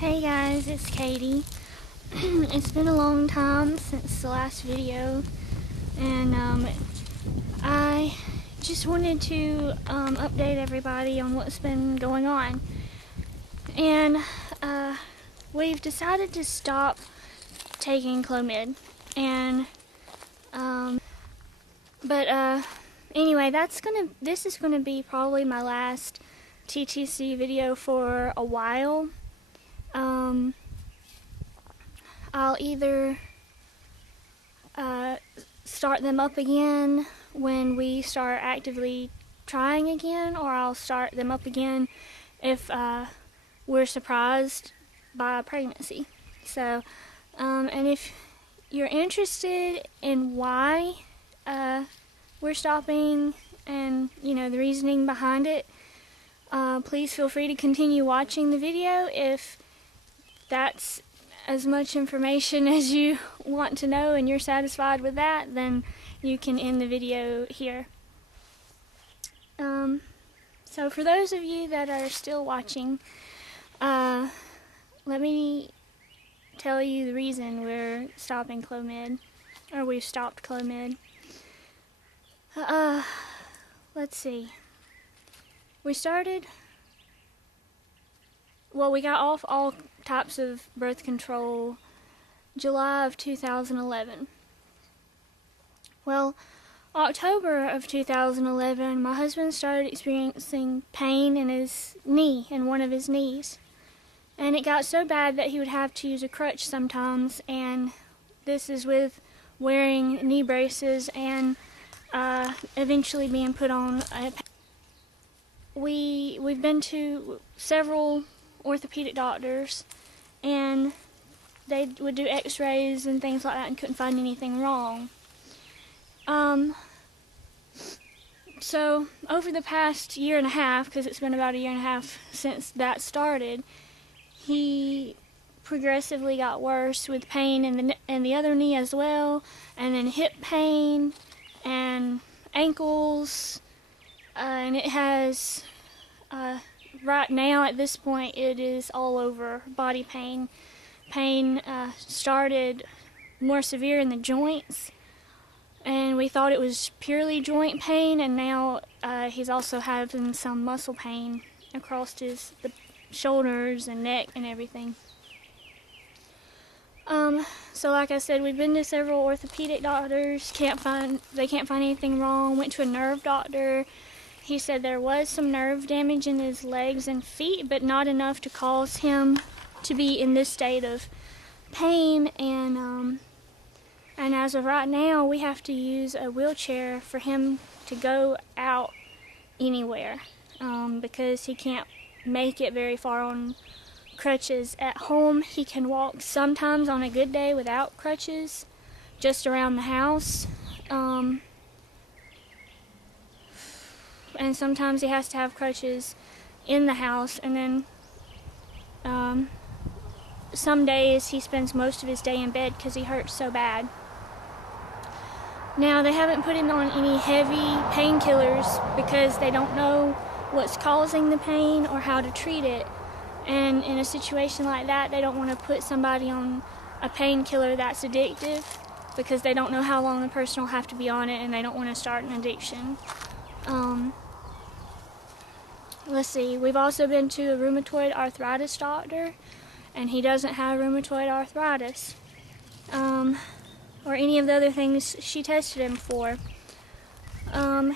Hey guys, it's Katie. It's been a long time since the last video, and I just wanted to update everybody on what's been going on. And we've decided to stop taking Clomid, and anyway, this is gonna be probably my last TTC video for a while. I'll either start them up again when we start actively trying again, or I'll start them up again if we're surprised by a pregnancy. So, and if you're interested in why we're stopping and, you know, the reasoning behind it, please feel free to continue watching the video. If that's as much information as you want to know and you're satisfied with that, then you can end the video here. So for those of you that are still watching, let me tell you the reason we're stopping Clomid, or we've stopped Clomid. Let's see. We got off all types of birth control July of 2011. Well, October of 2011, my husband started experiencing pain in his knee, in one of his knees. And it got so bad that he would have to use a crutch sometimes, and this is with wearing knee braces and eventually being put on a... We've been to several orthopedic doctors, and they would do x-rays and things like that and couldn't find anything wrong. So over the past year and a half, because it's been about a year and a half since that started, he progressively got worse with pain in the other knee as well, and then hip pain and ankles, and it has right now, at this point, it is all over body pain. Pain started more severe in the joints, and we thought it was purely joint pain, and now he's also having some muscle pain across the shoulders and neck and everything. So like I said, we've been to several orthopedic doctors. They can't find anything wrong. Went to a nerve doctor. He said there was some nerve damage in his legs and feet, but not enough to cause him to be in this state of pain. And as of right now, we have to use a wheelchair for him to go out anywhere, because he can't make it very far on crutches. At home, he can walk sometimes on a good day without crutches, just around the house. And sometimes he has to have crutches in the house, and then some days he spends most of his day in bed because he hurts so bad. Now, they haven't put him on any heavy painkillers because they don't know what's causing the pain or how to treat it. And in a situation like that, they don't want to put somebody on a painkiller that's addictive, because they don't know how long the person will have to be on it, and they don't want to start an addiction. Let's see, we've also been to a rheumatoid arthritis doctor, and he doesn't have rheumatoid arthritis, or any of the other things she tested him for. I'm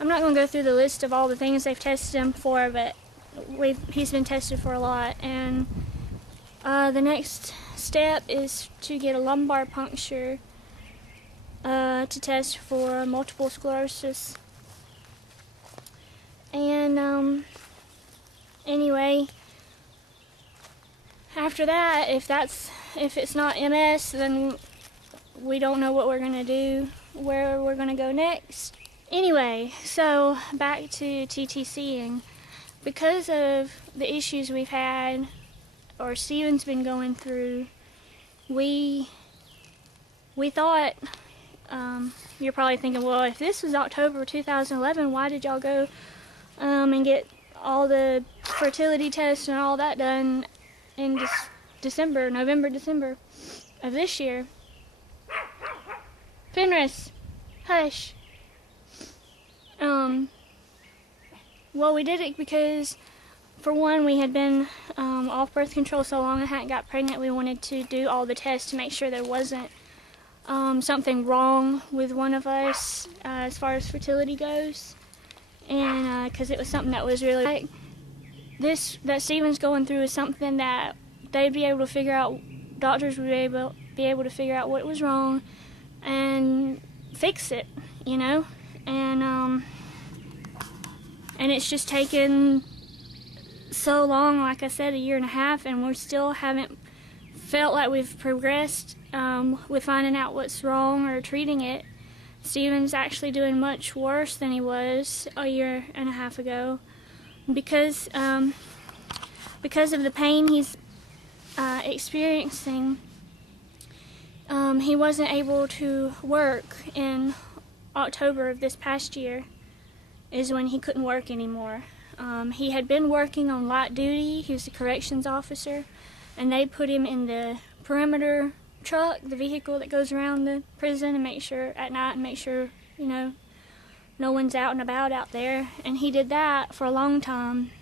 not going to go through the list of all the things they've tested him for, but he's been tested for a lot, and the next step is to get a lumbar puncture to test for multiple sclerosis. And anyway, after that, if it's not MS, then we don't know what we're gonna do, where we're gonna go next. Anyway, so back to TTCing. Because of the issues we've had, or Steven's been going through, we thought, you're probably thinking, well, if this was October 2011, why did y'all go and get all the fertility test and all that done in November, December of this year. Fenris, hush. Well, we did it because, for one, we had been off birth control so long I hadn't got pregnant. We wanted to do all the tests to make sure there wasn't something wrong with one of us as far as fertility goes, and because it was something that was really like that Steven's going through is something that they'd be able to figure out. Doctors would be able to figure out what was wrong and fix it, you know, and it's just taken so long, like I said, 1.5 years, and we still haven't felt like we've progressed with finding out what's wrong or treating it. Steven's actually doing much worse than he was 1.5 years ago because of the pain he's experiencing. He wasn't able to work in October of this past year is when he couldn't work anymore. He had been working on light duty. He was a corrections officer, and they put him in the perimeter truck, the vehicle that goes around the prison and make sure at night and make sure, you know, no one's out and about out there. And he did that for a long time,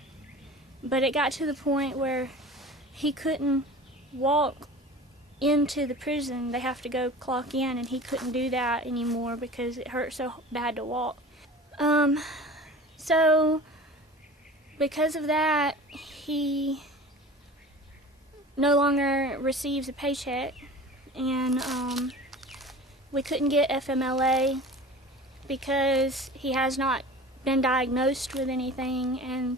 but it got to the point where he couldn't walk into the prison. They have to go clock in, and he couldn't do that anymore because it hurt so bad to walk. So because of that, he no longer receives a paycheck, and we couldn't get FMLA because he has not been diagnosed with anything, and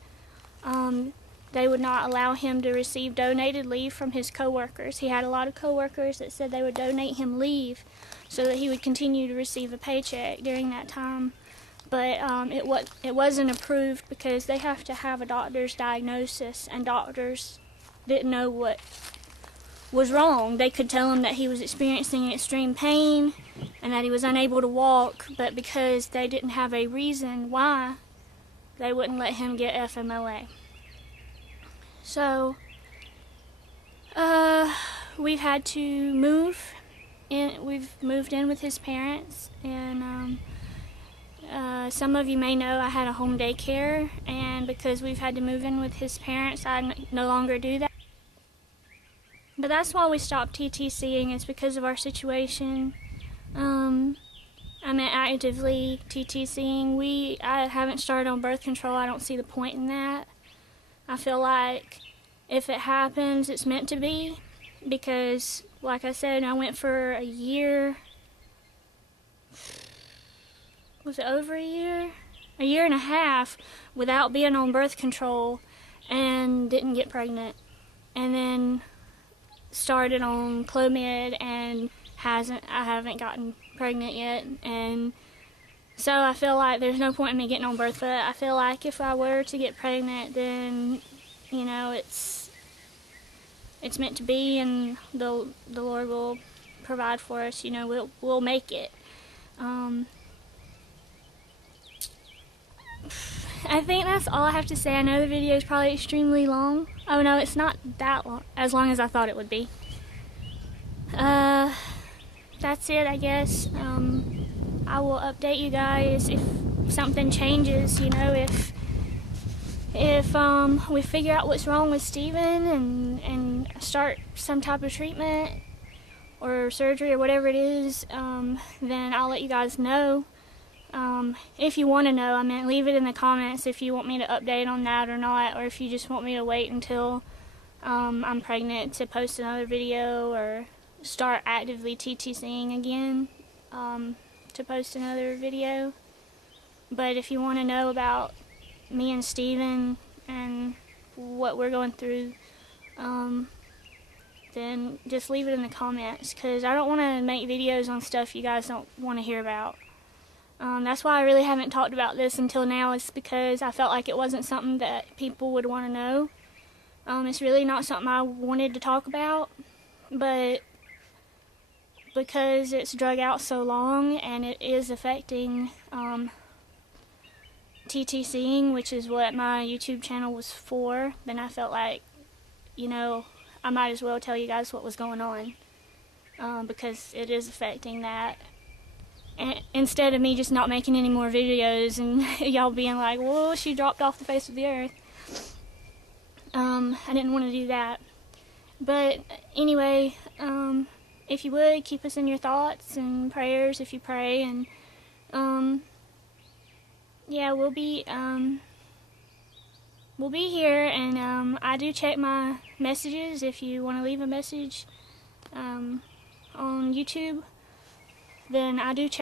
they would not allow him to receive donated leave from his coworkers. He had a lot of coworkers that said they would donate him leave so that he would continue to receive a paycheck during that time. But it wasn't approved because they have to have a doctor's diagnosis, and doctors didn't know what was wrong. They could tell him that he was experiencing extreme pain and that he was unable to walk, but because they didn't have a reason why, they wouldn't let him get FMLA. So we've had to move in. We've moved in with his parents, and some of you may know I had a home daycare, and because we've had to move in with his parents, I no longer do that. But that's why we stopped TTCing, is because of our situation. I'm actively TTCing. I haven't started on birth control. I don't see the point in that. I feel like if it happens, it's meant to be, because, like I said, I went for a year. Was it over a year? 1.5 years without being on birth control and didn't get pregnant. And then started on Clomid and I haven't gotten pregnant yet. And so I feel like there's no point in me getting on birth, but I feel like if I were to get pregnant, then, you know, it's meant to be, and the Lord will provide for us. You know, we'll make it. I think that's all I have to say. I know the video is probably extremely long. Oh no, it's not that long, as long as I thought it would be. That's it, I guess. I will update you guys if something changes, you know, if we figure out what's wrong with Steven and start some type of treatment or surgery or whatever it is, then I'll let you guys know. If you want to know, I mean, leave it in the comments if you want me to update on that or not, or if you just want me to wait until I'm pregnant to post another video, or start actively TTCing again to post another video. But if you want to know about me and Steven and what we're going through, then just leave it in the comments, because I don't want to make videos on stuff you guys don't want to hear about. That's why I really haven't talked about this until now, is because I felt like it wasn't something that people would want to know. It's really not something I wanted to talk about, but because it's drug out so long and it is affecting TTCing, which is what my YouTube channel was for, then I felt like, you know, I might as well tell you guys what was going on, because it is affecting that. And instead of me just not making any more videos and y'all being like, well, she dropped off the face of the earth, I didn't want to do that. But anyway, if you would, keep us in your thoughts and prayers if you pray, and yeah, we'll be here, and I do check my messages if you want to leave a message on YouTube, then I do check